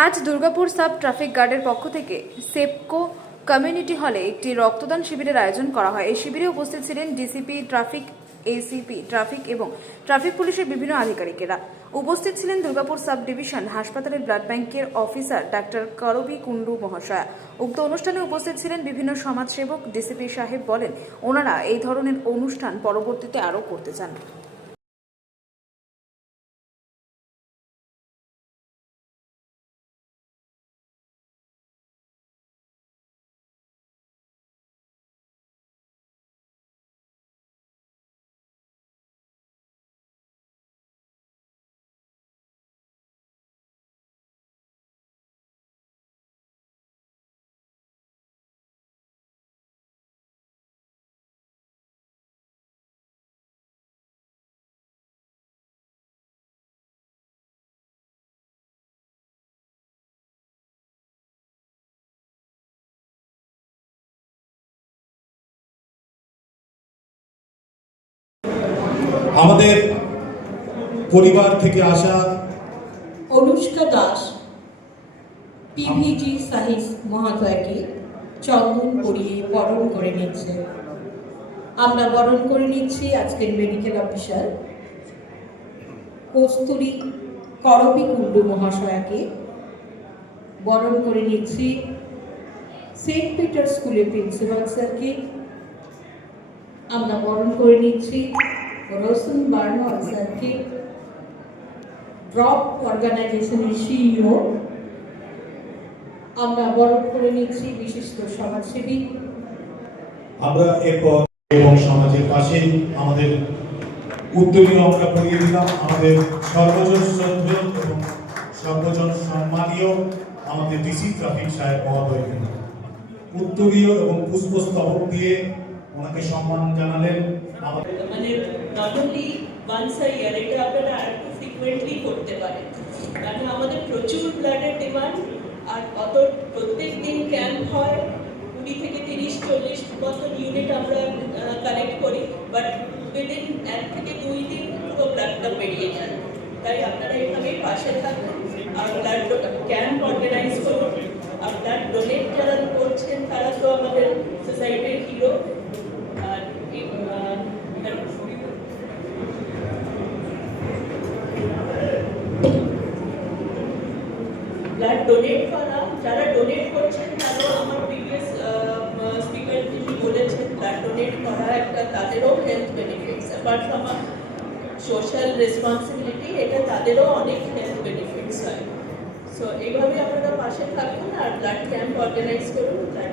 আজ Durgapur sub traffic গার্ডের পক্ষ থেকে সেপকো কমিউনিটি হলে একটি রক্তদান শিবিরের আয়োজন করা হয়। এই শিবিরে উপস্থিত ছিলেন ডিসিপি ট্রাফিক এসিপি ট্রাফিক এবং ট্রাফিক পুলিশের বিভিন্ন আধিকারিকেরা। উপস্থিত ছিলেন দুর্গাপুর সাব ডিভিশন হাসপাতালের ব্লাড ব্যাংকের অফিসার ডাক্তার করবি কুন্ডু মহাশয়া। উক্ত অনুষ্ঠানে উপস্থিত ছিলেন বিভিন্ন সমাজসেবক। ডিসিপি সাহেব বলেন, ওনারা এই ধরনের অনুষ্ঠান পরবর্তীতে আরও করতে চান। আমাদের পরিবার থেকে আসা অনুষ্কা দাস পিভিজি সাহিস মহাশয়কে চন্দন পরিয়ে বরণ করে নিচ্ছে। আমরা বরণ করে নিচ্ছি আজকের মেডিকেল অফিসার কস্তুরী করবি কুণ্ডু মহাশয়াকে বরণ করে নিচ্ছি। সেন্ট পিটার স্কুলের প্রিন্সিপাল স্যারকে আমরা বরণ করে নিচ্ছি। রোশন বার্নওয়াল স্যারকে ড্রপ অর্গানাইজেশনের সিইও আমরা বরণ করে নিচ্ছি বিশিষ্ট সমাজসেবী। আমরা এরপর এবং সমাজের পাশে আমাদের উদ্যোগী আমরা পড়িয়ে দিলাম। আমাদের সর্বজন শ্রদ্ধেয় এবং সর্বজন সম্মানীয় আমাদের ডিসি ট্রাফিক সাহেব মহোদয়কে উদ্যোগীয় এবং পুষ্পস্তবক দিয়ে ওনাকে সম্মান জানালেন। মানে নট ওয়ান্স আ ইয়ার এটা আপনারা আর একটু ফ্রিকুয়েন্টলি করতে পারেন। কারণ আমাদের প্রচুর ব্লাডের ডিমান্ড আর অত প্রত্যেক দিন ক্যাম্প হয়, কুড়ি থেকে তিরিশ, চল্লিশ মতন ইউনিট আমরা কালেক্ট করি বাট উইদিন এক থেকে দুই দিন পুরো ব্লাডটা বেরিয়ে যায়। তাই আপনারা এভাবেই পাশে থাকুন, আর ব্লাড ক্যাম্প অর্গানাইজ করুন, আর ব্লাড ডোনেট যারা করছেন, তারা তো আমাদের সোসাইটির হিরো আর এই, আহ, ব্লাড ডোনেট করা যারা ডোনেট করছেন, তারাও আমার প্রিভিয়াস স্পিকার যিনি বলেছেন ব্লাড ডোনেট করা একটা তাদেরও health benefits apart from social responsibility এটা তাদেরও অনেক হেলথ বেনিফিটস হয়। সো এইভাবে আপনারা পাশে থাকুন আর ব্লাড ক্যাম্প অর্গানাইজ করুন ব্লাড